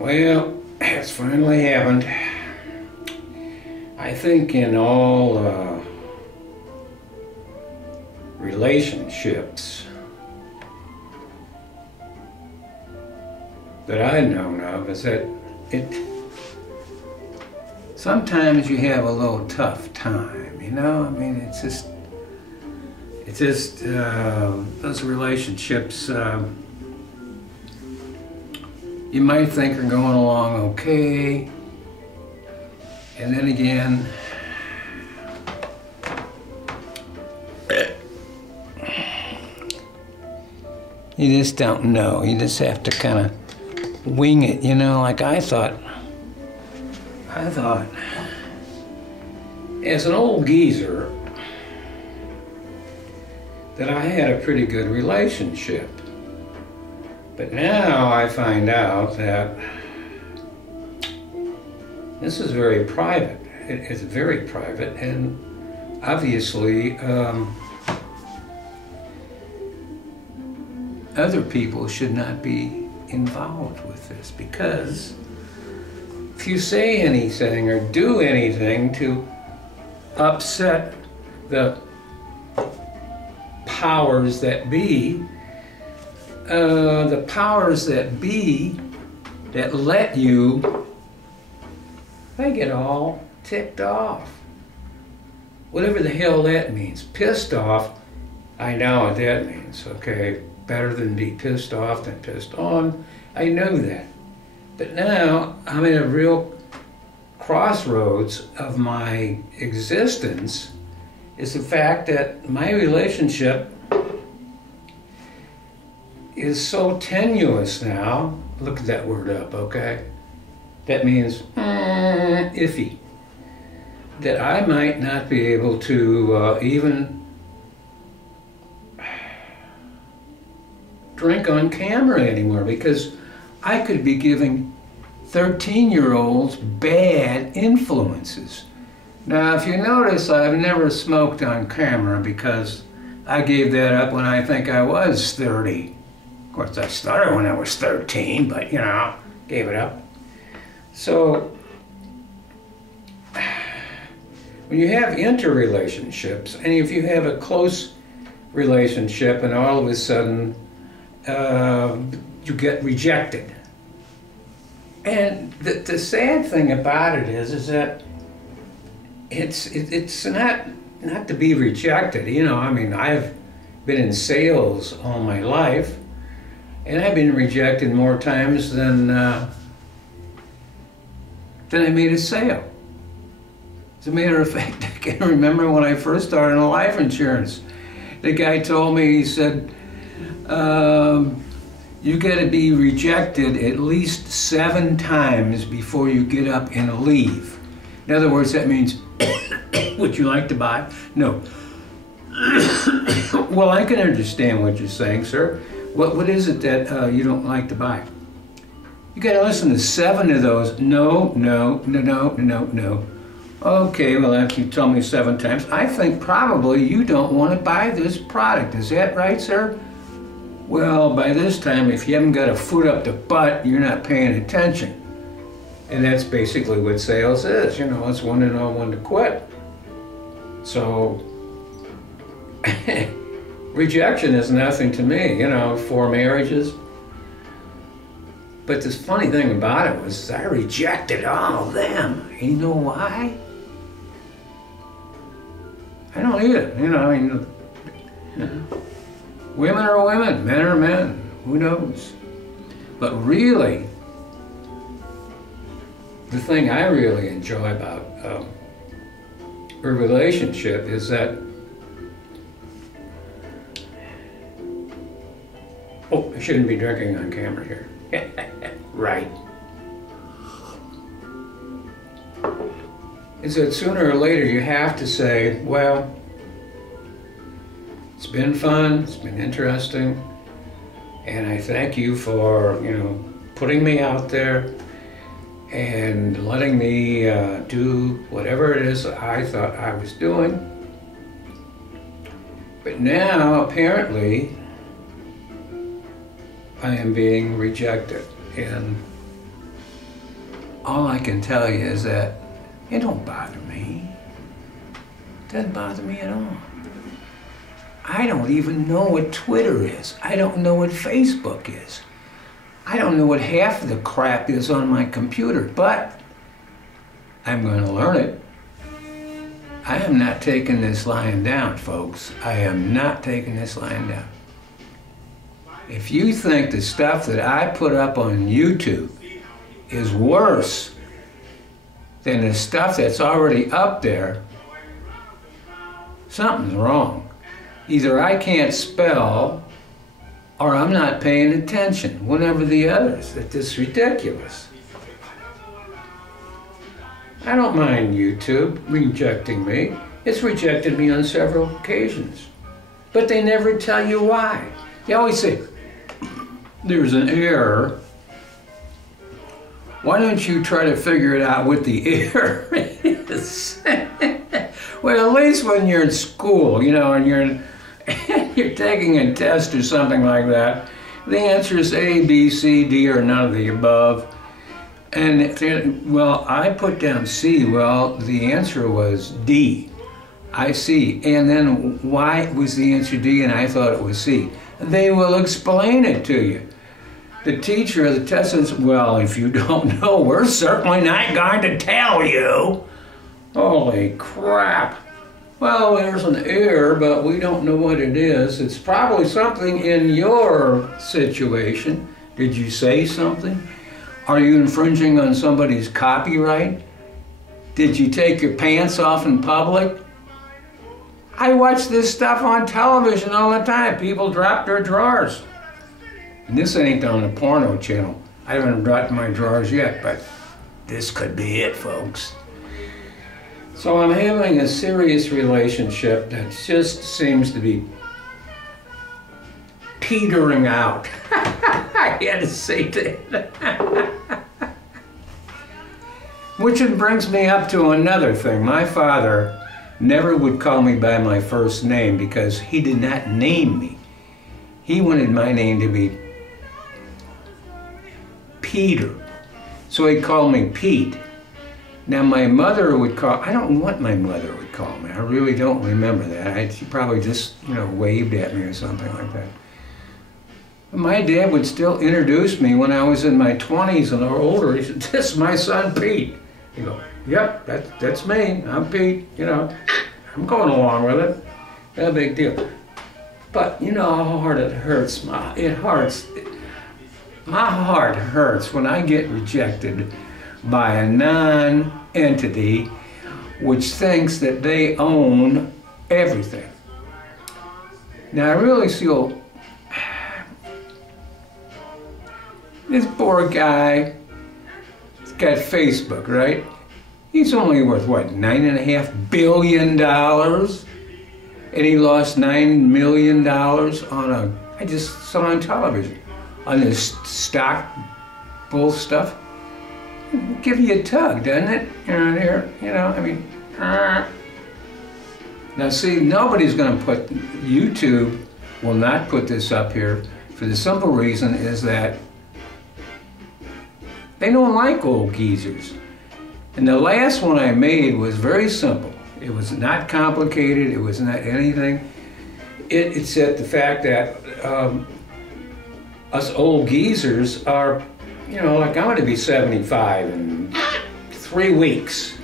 Well, it's finally happened. I think in all relationships that I've known of is that sometimes you have a little tough time, you know? I mean, it's just those relationships you might think are going along okay, and then again, you just don't know. You just have to kind of wing it, you know, like I thought, as an old geezer, that I had a pretty good relationship. But now I find out that this is very private. It's very private, and obviously other people should not be involved with this, because if you say anything or do anything to upset the powers that be, that let you, they get all ticked off. Whatever the hell that means. Pissed off, I know what that means, okay? Better than be pissed off than pissed on. I know that. But now I'm in a real crossroads of my existence, is the fact that my relationship is so tenuous now. Look that word up, okay? That means iffy. That I might not be able to even drink on camera anymore, because I could be giving 13-year-olds bad influences. Now, if you notice, I've never smoked on camera because I gave that up when I think I was 30. Of course, I started when I was 13, but, you know, gave it up. So, when you have interrelationships, and if you have a close relationship and all of a sudden you get rejected. And the sad thing about it is that it's not to be rejected. You know, I mean, I've been in sales all my life, and I've been rejected more times than I made a sale. As a matter of fact, I can remember when I first started in life insurance. The guy told me, he said, you got to be rejected at least 7 times before you get up and leave. In other words, that means, would you like to buy? No. Well, I can understand what you're saying, sir. What is it that you don't like to buy? You got to listen to 7 of those. No, no, no, no, no, no. Okay, well, after you told me 7 times, I think probably you don't want to buy this product. Is that right, sir? Well, by this time, if you haven't got a foot up the butt, you're not paying attention. And that's basically what sales is. You know, it's one to know, one to quit. So, rejection is nothing to me, you know, 4 marriages. But the funny thing about it was I rejected all of them. You know why? I don't either, you know, I mean, you know, women are women, men are men, who knows? But really, the thing I really enjoy about a relationship is that, oh, I shouldn't be drinking on camera here. Right. Is that sooner or later you have to say, well, it's been fun, it's been interesting, and I thank you for, you know, putting me out there and letting me do whatever it is I thought I was doing. But now, apparently, I am being rejected. And all I can tell you is that it don't bother me. It doesn't bother me at all. I don't even know what Twitter is. I don't know what Facebook is. I don't know what half of the crap is on my computer, but I'm going to learn it. I am not taking this lying down, folks. I am not taking this lying down. If you think the stuff that I put up on YouTube is worse than the stuff that's already up there, something's wrong. Either I can't spell or I'm not paying attention, one over the others. It's just ridiculous. I don't mind YouTube rejecting me. It's rejected me on several occasions. But they never tell you why. They always say, there's an error. Why don't you try to figure it out what the error is? Well, at least when you're in school, you know, and you're taking a test or something like that, the answer is A, B, C, D, or none of the above. And, well, I put down C. Well, the answer was D. I see. And then why was the answer D and I thought it was C? They will explain it to you. The teacher of the test says, well, if you don't know, we're certainly not going to tell you. Holy crap. Well, there's an error, but we don't know what it is. It's probably something in your situation. Did you say something? Are you infringing on somebody's copyright? Did you take your pants off in public? I watch this stuff on television all the time. People drop their drawers. And this ain't on the porno channel. I haven't dropped my drawers yet, but this could be it, folks. So I'm having a serious relationship that just seems to be petering out. I had to say that. Which brings me up to another thing. My father never would call me by my first name because he did not name me. He wanted my name to be Peter. So he called me Pete. Now my mother would call, I don't know what my mother would call me. I really don't remember that. She probably just, you know, waved at me or something like that. My dad would still introduce me when I was in my 20s and or older. He said, this is my son Pete. He'd go, yep, that's me. I'm Pete. You know, I'm going along with it. No big deal. But you know how hard it hurts. My heart hurts when I get rejected by a non-entity which thinks that they own everything. Now I really feel this poor guy, he's got Facebook, right? He's only worth what, $9.5 billion? And he lost $9 million on I just saw on television, on this stock bull stuff. Give you a tug, doesn't it? You know, I mean, Now see, nobody's going to put, YouTube will not put this up here for the simple reason is that they don't like old geezers. And the last one I made was very simple. It was not complicated, it was not anything. It said the fact that us old geezers are, you know, like I'm going to be 75 in 3 weeks.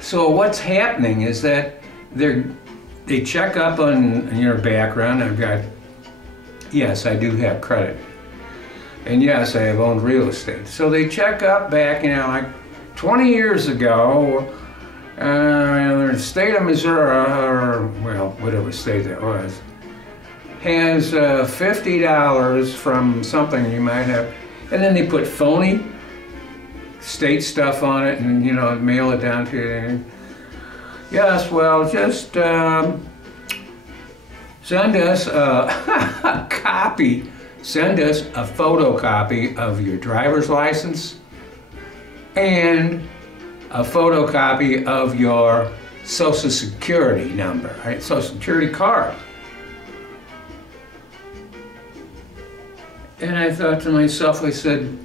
So what's happening is that they check up on your background. I've got, yes, I do have credit. And yes, I have owned real estate. So they check up back, you know, like 20 years ago, the state of Missouri, or, well, whatever state that was, has $50 from something you might have. And then they put phony state stuff on it and, you know, mail it down to you. Yes, well, just send us a copy, send us a photocopy of your driver's license and a photocopy of your Social Security number, right? Social Security card. And I thought to myself, I said,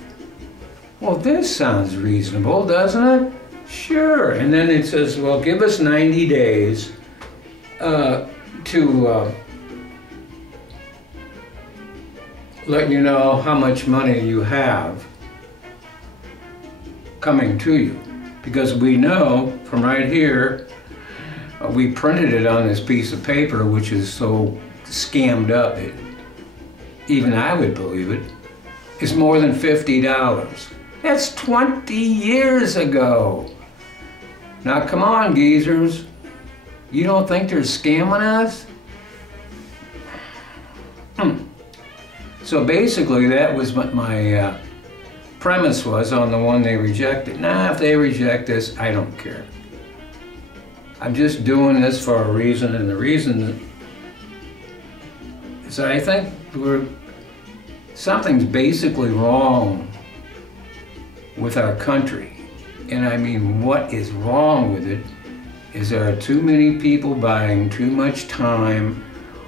well, this sounds reasonable, doesn't it? Sure. And then it says, well, give us 90 days to let you know how much money you have coming to you. Because we know from right here, we printed it on this piece of paper, which is so scammed up, even I would believe it, is more than $50. That's 20 years ago. Now come on, geezers. You don't think they're scamming us? So basically that was what my premise was on the one they rejected. Nah, if they reject this, I don't care. I'm just doing this for a reason, and the reason is I think something's basically wrong with our country. And I mean, what is wrong with it is there are too many people buying too much time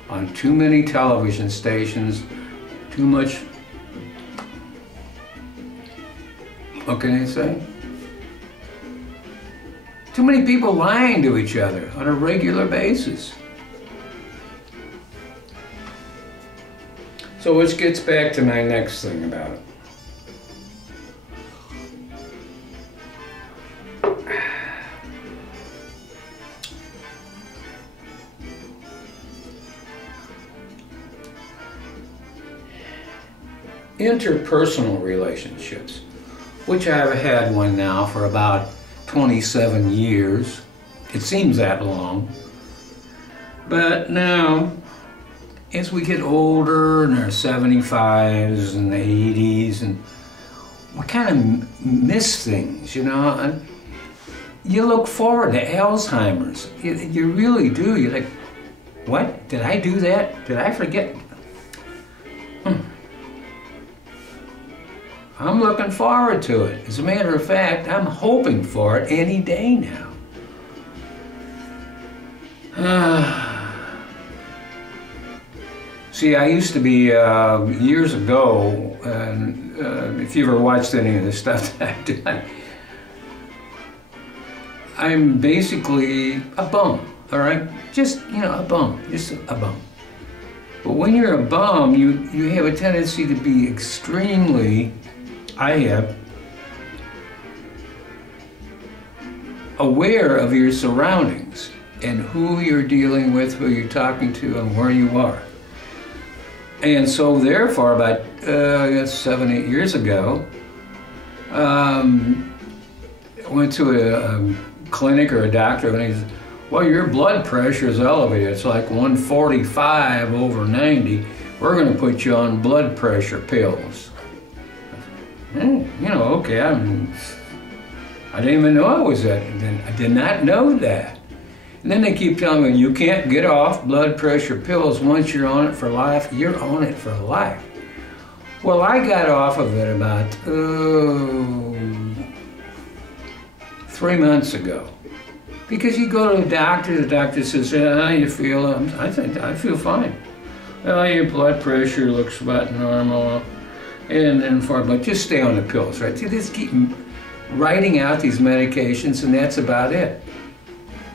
on too many television stations, too much, what can I say? Too many people lying to each other on a regular basis. So which gets back to my next thing about it. Interpersonal relationships, which I've had one now for about 27 years. It seems that long. But now, as we get older in our 75s and the 80s, and we kind of miss things, you know. And you look forward to Alzheimer's. You really do. You're like, what? Did I do that? Did I forget? I'm looking forward to it. As a matter of fact, I'm hoping for it any day now. See, I used to be, years ago, and if you ever watched any of the stuff that I've done, I'm basically a bum, all right? Just, you know, a bum, just a bum. But when you're a bum, you have a tendency to be extremely, I have, aware of your surroundings and who you're dealing with, who you're talking to, and where you are. And so therefore, about 7, 8 years ago, I went to a clinic or a doctor, and he said, well, your blood pressure is elevated. It's like 145 over 90. We're going to put you on blood pressure pills. You know, okay, I didn't even know I was that. I did not know that. And then they keep telling me, you can't get off blood pressure pills once you're on it for life. You're on it for life. Well, I got off of it about 3 months ago. Because you go to the doctor says, how you feel? I feel fine. Well, your blood pressure looks about normal. And then but just stay on the pills, right? So just keep writing out these medications, and that's about it.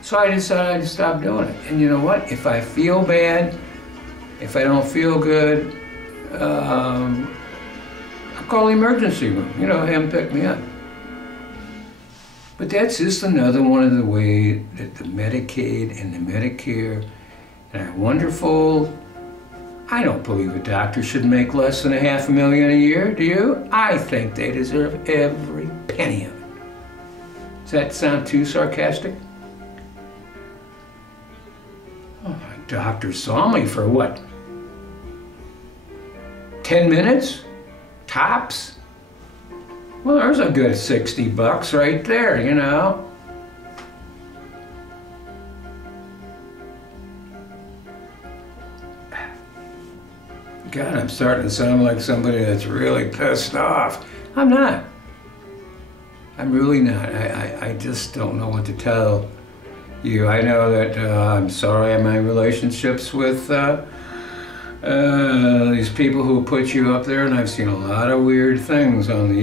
So I decided to stop doing it. And you know what? If I feel bad, if I don't feel good, I'll call the emergency room. You know, have them pick me up. But that's just another one of the ways that the Medicaid and the Medicare and our wonderful, I don't believe a doctor should make less than $500,000 a year, do you? I think they deserve every penny of it. Does that sound too sarcastic? Oh, my doctor saw me for what? 10 minutes? Tops? Well, there's a good $60 right there, you know. God, I'm starting to sound like somebody that's really pissed off. I'm not. I'm really not. I just don't know what to tell you. I know that I'm sorry in my relationships with these people who put you up there, and I've seen a lot of weird things on the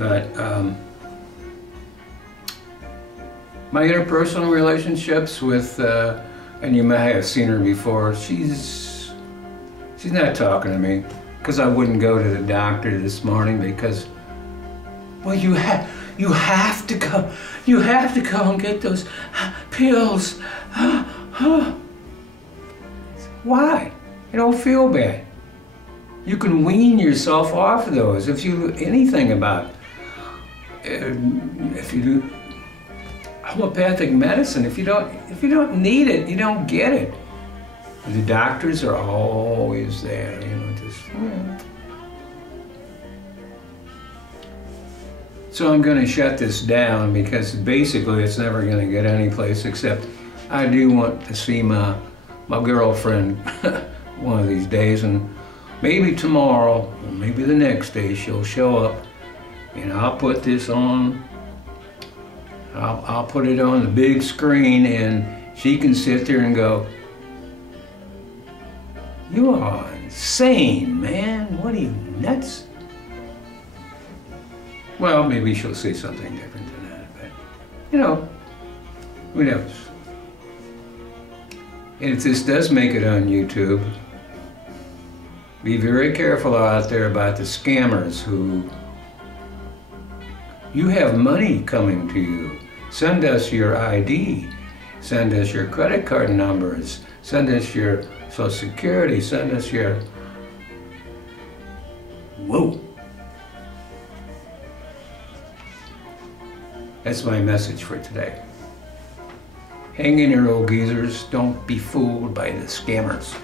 But my interpersonal relationships with, and you may have seen her before, she's not talking to me, because I wouldn't go to the doctor this morning because, well, you have to go and get those pills. Why? You don't feel bad. You can wean yourself off of those if you do anything about if you do homeopathic medicine. If you don't need it, you don't get it. The doctors are always there, you know, just. So I'm going to shut this down because basically it's never going to get any place, except I do want to see my girlfriend one of these days, and maybe tomorrow, or maybe the next day, she'll show up, and I'll put this on. I'll put it on the big screen, and she can sit there and go, "You are insane, man. What are you, nuts?" Well, maybe she'll say something different than that, but, you know, who knows? And if this does make it on YouTube, be very careful out there about the scammers who, you have money coming to you. Send us your ID. Send us your credit card numbers. Send us your Social Security. Send us your... Whoa. That's my message for today. Hang in there, old geezers. Don't be fooled by the scammers.